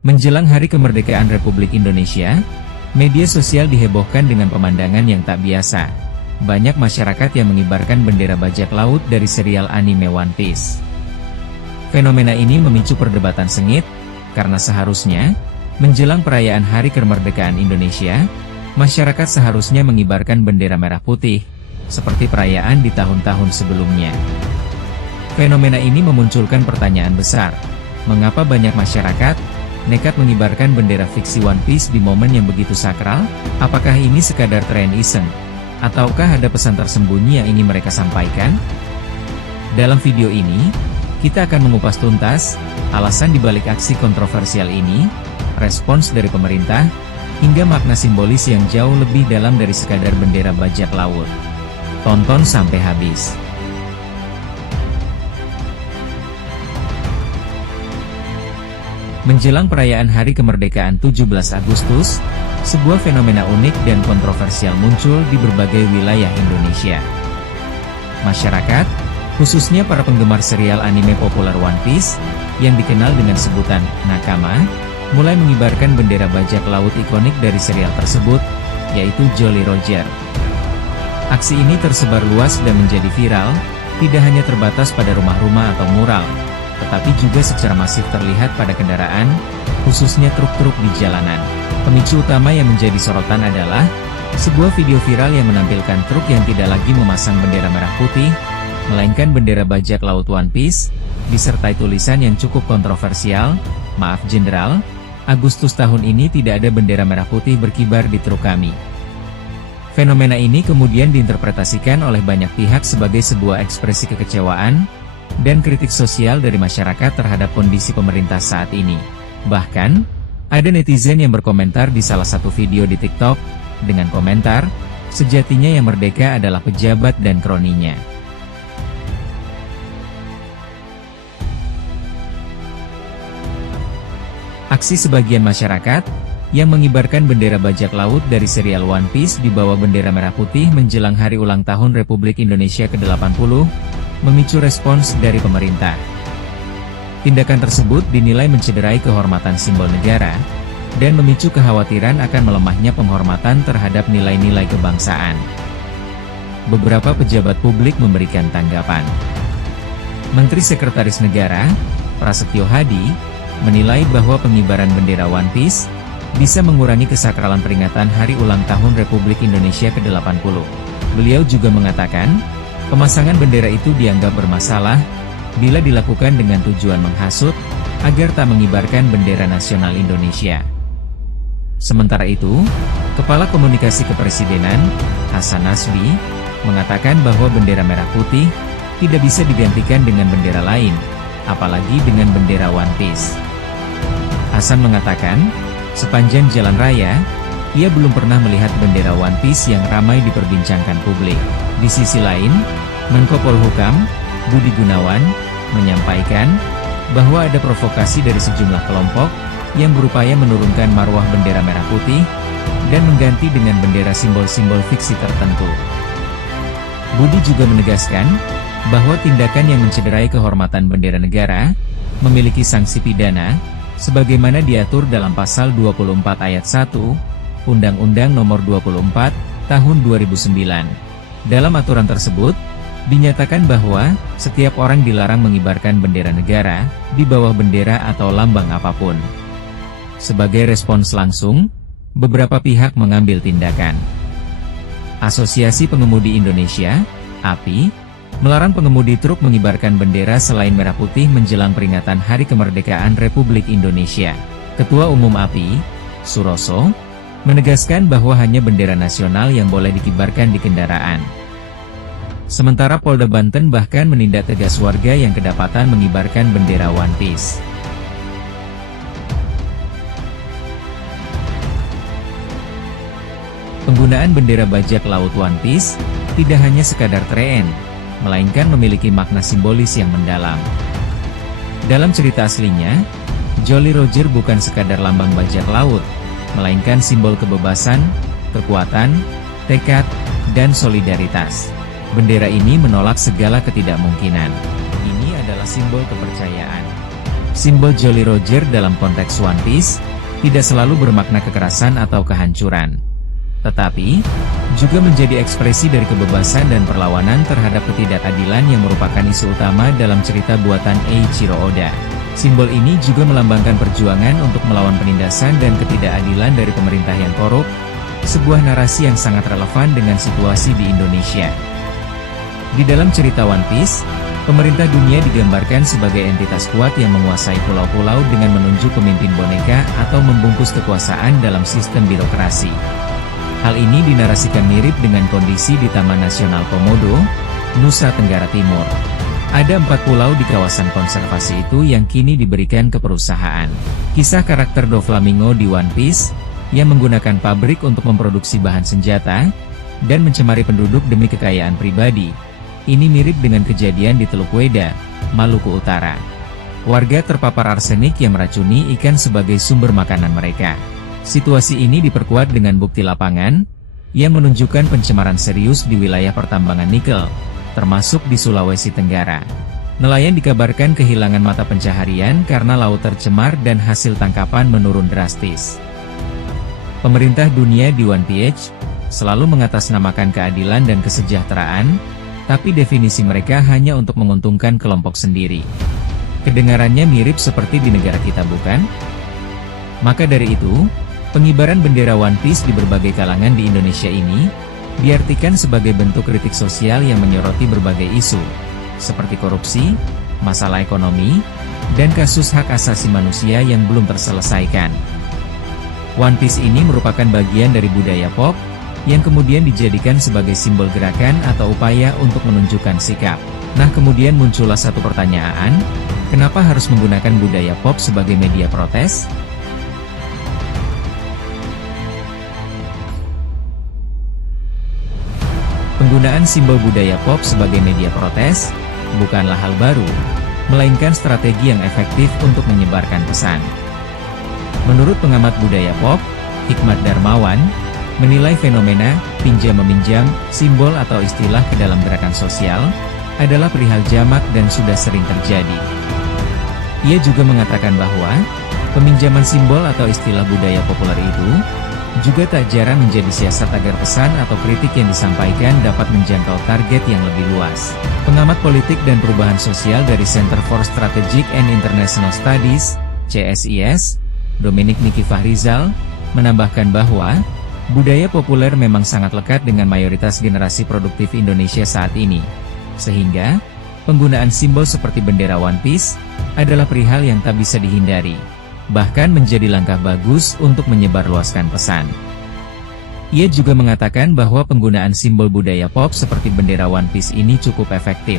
Menjelang Hari Kemerdekaan Republik Indonesia, media sosial dihebohkan dengan pemandangan yang tak biasa. Banyak masyarakat yang mengibarkan bendera bajak laut dari serial anime One Piece. Fenomena ini memicu perdebatan sengit, karena seharusnya, menjelang perayaan Hari Kemerdekaan Indonesia, masyarakat seharusnya mengibarkan bendera merah putih, seperti perayaan di tahun-tahun sebelumnya. Fenomena ini memunculkan pertanyaan besar, mengapa banyak masyarakat nekat mengibarkan bendera fiksi One Piece di momen yang begitu sakral? Apakah ini sekadar tren iseng? Ataukah ada pesan tersembunyi yang ingin mereka sampaikan? Dalam video ini, kita akan mengupas tuntas alasan dibalik aksi kontroversial ini, respons dari pemerintah, hingga makna simbolis yang jauh lebih dalam dari sekadar bendera bajak laut. Tonton sampai habis. Menjelang perayaan Hari Kemerdekaan 17 Agustus, sebuah fenomena unik dan kontroversial muncul di berbagai wilayah Indonesia. Masyarakat, khususnya para penggemar serial anime populer One Piece, yang dikenal dengan sebutan Nakama, mulai mengibarkan bendera bajak laut ikonik dari serial tersebut, yaitu Jolly Roger. Aksi ini tersebar luas dan menjadi viral, tidak hanya terbatas pada rumah-rumah atau mural, tetapi juga secara masif terlihat pada kendaraan, khususnya truk-truk di jalanan. Pemicu utama yang menjadi sorotan adalah sebuah video viral yang menampilkan truk yang tidak lagi memasang bendera merah putih, melainkan bendera bajak laut One Piece, disertai tulisan yang cukup kontroversial, "Maaf Jenderal, Agustus tahun ini tidak ada bendera merah putih berkibar di truk kami." Fenomena ini kemudian diinterpretasikan oleh banyak pihak sebagai sebuah ekspresi kekecewaan dan kritik sosial dari masyarakat terhadap kondisi pemerintah saat ini. Bahkan, ada netizen yang berkomentar di salah satu video di TikTok, dengan komentar, "Sejatinya yang merdeka adalah pejabat dan kroninya." Aksi sebagian masyarakat, yang mengibarkan bendera bajak laut dari serial One Piece di bawah bendera merah putih menjelang Hari Ulang Tahun Republik Indonesia ke-80, memicu respons dari pemerintah. Tindakan tersebut dinilai mencederai kehormatan simbol negara, dan memicu kekhawatiran akan melemahnya penghormatan terhadap nilai-nilai kebangsaan. Beberapa pejabat publik memberikan tanggapan. Menteri Sekretaris Negara, Prasetyo Hadi, menilai bahwa pengibaran bendera One Piece bisa mengurangi kesakralan peringatan Hari Ulang Tahun Republik Indonesia ke-80. Beliau juga mengatakan, pemasangan bendera itu dianggap bermasalah, bila dilakukan dengan tujuan menghasut, agar tak mengibarkan bendera nasional Indonesia. Sementara itu, Kepala Komunikasi Kepresidenan, Hasan Nasbi, mengatakan bahwa bendera merah putih, tidak bisa digantikan dengan bendera lain, apalagi dengan bendera One Piece. Hasan mengatakan, sepanjang jalan raya, ia belum pernah melihat bendera One Piece yang ramai diperbincangkan publik. Di sisi lain, Menko Polhukam, Budi Gunawan, menyampaikan bahwa ada provokasi dari sejumlah kelompok yang berupaya menurunkan marwah bendera merah putih dan mengganti dengan bendera simbol-simbol fiksi tertentu. Budi juga menegaskan bahwa tindakan yang mencederai kehormatan bendera negara memiliki sanksi pidana, sebagaimana diatur dalam Pasal 24 Ayat 1, Undang-Undang Nomor 24, Tahun 2009. Dalam aturan tersebut, dinyatakan bahwa setiap orang dilarang mengibarkan bendera negara di bawah bendera atau lambang apapun. Sebagai respons langsung, beberapa pihak mengambil tindakan. Asosiasi Pengemudi Indonesia, API, melarang pengemudi truk mengibarkan bendera selain merah putih menjelang peringatan Hari Kemerdekaan Republik Indonesia. Ketua Umum API, Suroso, menegaskan bahwa hanya bendera nasional yang boleh dikibarkan di kendaraan. Sementara Polda Banten bahkan menindak tegas warga yang kedapatan mengibarkan bendera One Piece. Penggunaan bendera bajak laut One Piece tidak hanya sekadar tren, melainkan memiliki makna simbolis yang mendalam. Dalam cerita aslinya, Jolly Roger bukan sekadar lambang bajak laut, melainkan simbol kebebasan, kekuatan, tekad, dan solidaritas. Bendera ini menolak segala ketidakmungkinan. Ini adalah simbol kepercayaan. Simbol Jolly Roger dalam konteks One Piece tidak selalu bermakna kekerasan atau kehancuran, tetapi juga menjadi ekspresi dari kebebasan dan perlawanan terhadap ketidakadilan yang merupakan isu utama dalam cerita buatan Eiichiro Oda. Simbol ini juga melambangkan perjuangan untuk melawan penindasan dan ketidakadilan dari pemerintah yang korup, sebuah narasi yang sangat relevan dengan situasi di Indonesia. Di dalam cerita One Piece, pemerintah dunia digambarkan sebagai entitas kuat yang menguasai pulau-pulau dengan menunjuk pemimpin boneka atau membungkus kekuasaan dalam sistem birokrasi. Hal ini dinarasikan mirip dengan kondisi di Taman Nasional Komodo, Nusa Tenggara Timur. Ada 4 pulau di kawasan konservasi itu yang kini diberikan ke perusahaan. Kisah karakter Doflamingo di One Piece, yang menggunakan pabrik untuk memproduksi bahan senjata, dan mencemari penduduk demi kekayaan pribadi. Ini mirip dengan kejadian di Teluk Weda, Maluku Utara. Warga terpapar arsenik yang meracuni ikan sebagai sumber makanan mereka. Situasi ini diperkuat dengan bukti lapangan, yang menunjukkan pencemaran serius di wilayah pertambangan nikel, termasuk di Sulawesi Tenggara. Nelayan dikabarkan kehilangan mata pencaharian karena laut tercemar dan hasil tangkapan menurun drastis. Pemerintah dunia di One Piece selalu mengatasnamakan keadilan dan kesejahteraan, tapi definisi mereka hanya untuk menguntungkan kelompok sendiri. Kedengarannya mirip seperti di negara kita, bukan? Maka dari itu, pengibaran bendera One Piece di berbagai kalangan di Indonesia ini diartikan sebagai bentuk kritik sosial yang menyoroti berbagai isu, seperti korupsi, masalah ekonomi, dan kasus hak asasi manusia yang belum terselesaikan. One Piece ini merupakan bagian dari budaya pop, yang kemudian dijadikan sebagai simbol gerakan atau upaya untuk menunjukkan sikap. Nah, kemudian muncullah satu pertanyaan, kenapa harus menggunakan budaya pop sebagai media protes? Penggunaan simbol budaya pop sebagai media protes bukanlah hal baru, melainkan strategi yang efektif untuk menyebarkan pesan. Menurut pengamat budaya pop, Hikmat Darmawan, menilai fenomena pinjam-meminjam simbol atau istilah ke dalam gerakan sosial adalah perihal jamak dan sudah sering terjadi. Ia juga mengatakan bahwa peminjaman simbol atau istilah budaya populer itu juga tak jarang menjadi siasat agar pesan atau kritik yang disampaikan dapat menjangkau target yang lebih luas. Pengamat politik dan perubahan sosial dari Center for Strategic and International Studies, CSIS, Dominic Niki Fahrizal, menambahkan bahwa budaya populer memang sangat lekat dengan mayoritas generasi produktif Indonesia saat ini. Sehingga, penggunaan simbol seperti bendera One Piece adalah perihal yang tak bisa dihindari. Bahkan menjadi langkah bagus untuk menyebarluaskan pesan. Ia juga mengatakan bahwa penggunaan simbol budaya pop seperti bendera One Piece ini cukup efektif.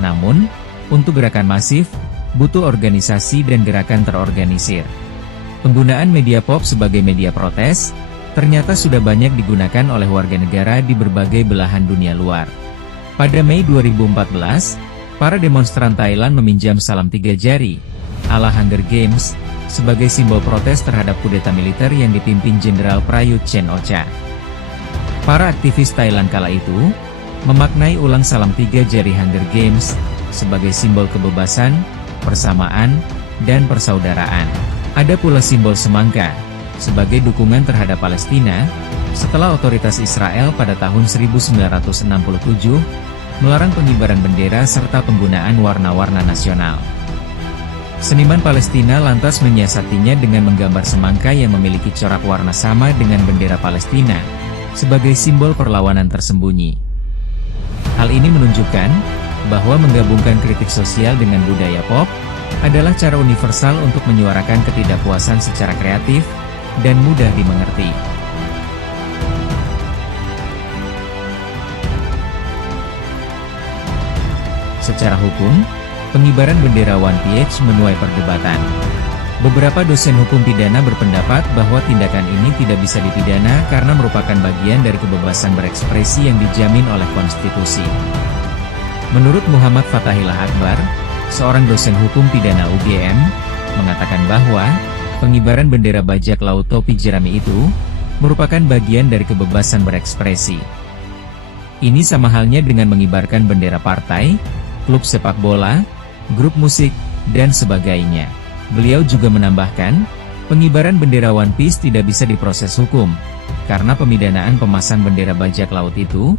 Namun, untuk gerakan masif, butuh organisasi dan gerakan terorganisir. Penggunaan media pop sebagai media protes, ternyata sudah banyak digunakan oleh warga negara di berbagai belahan dunia luar. Pada Mei 2014, para demonstran Thailand meminjam salam 3 jari, ala Hunger Games, sebagai simbol protes terhadap kudeta militer yang dipimpin Jenderal Prayut Chan-o-cha. Para aktivis Thailand kala itu memaknai ulang salam 3 jari Hunger Games sebagai simbol kebebasan, persamaan, dan persaudaraan. Ada pula simbol semangka sebagai dukungan terhadap Palestina setelah otoritas Israel pada tahun 1967 melarang pengibaran bendera serta penggunaan warna-warna nasional. Seniman Palestina lantas menyiasatinya dengan menggambar semangka yang memiliki corak warna sama dengan bendera Palestina, sebagai simbol perlawanan tersembunyi. Hal ini menunjukkan bahwa menggabungkan kritik sosial dengan budaya pop adalah cara universal untuk menyuarakan ketidakpuasan secara kreatif dan mudah dimengerti. Secara hukum, pengibaran bendera One Piece menuai perdebatan. Beberapa dosen hukum pidana berpendapat bahwa tindakan ini tidak bisa dipidana karena merupakan bagian dari kebebasan berekspresi yang dijamin oleh konstitusi. Menurut Muhammad Fathahillah Akbar, seorang dosen hukum pidana UGM, mengatakan bahwa pengibaran bendera bajak laut topi jerami itu merupakan bagian dari kebebasan berekspresi. Ini sama halnya dengan mengibarkan bendera partai, klub sepak bola, grup musik, dan sebagainya. Beliau juga menambahkan, pengibaran bendera One Piece tidak bisa diproses hukum, karena pemidanaan pemasang bendera bajak laut itu,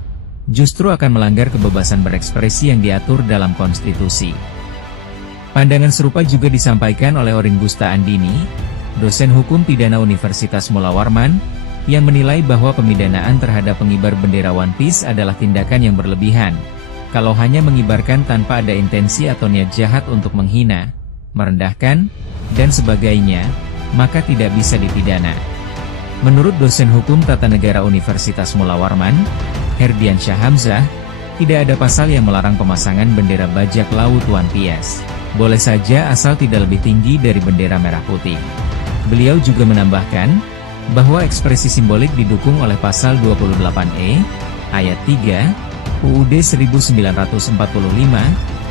justru akan melanggar kebebasan berekspresi yang diatur dalam konstitusi. Pandangan serupa juga disampaikan oleh Orin Gusta Andini, dosen hukum pidana Universitas Mula Warman, yang menilai bahwa pemidanaan terhadap pengibar bendera One Piece adalah tindakan yang berlebihan. Kalau hanya mengibarkan tanpa ada intensi atau niat jahat untuk menghina, merendahkan, dan sebagainya, maka tidak bisa dipidana. Menurut dosen hukum tata negara Universitas Mula Warman, Herdian Syah Hamzah, tidak ada pasal yang melarang pemasangan bendera bajak laut One Piece. Boleh saja asal tidak lebih tinggi dari bendera merah putih. Beliau juga menambahkan, bahwa ekspresi simbolik didukung oleh pasal 28E, ayat 3, UUD 1945,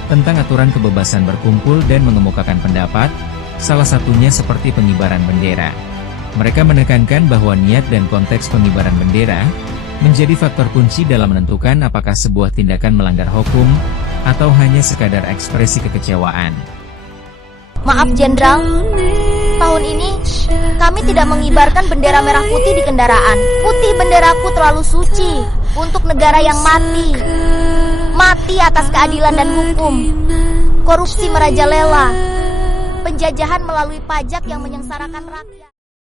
tentang aturan kebebasan berkumpul dan mengemukakan pendapat, salah satunya seperti pengibaran bendera. Mereka menekankan bahwa niat dan konteks pengibaran bendera, menjadi faktor kunci dalam menentukan apakah sebuah tindakan melanggar hukum, atau hanya sekadar ekspresi kekecewaan. Maaf Jenderal, tahun ini kami tidak mengibarkan bendera merah putih di kendaraan. Putih benderaku terlalu suci untuk negara yang mati. Mati atas keadilan dan hukum. Korupsi merajalela. Penjajahan melalui pajak yang menyengsarakan rakyat.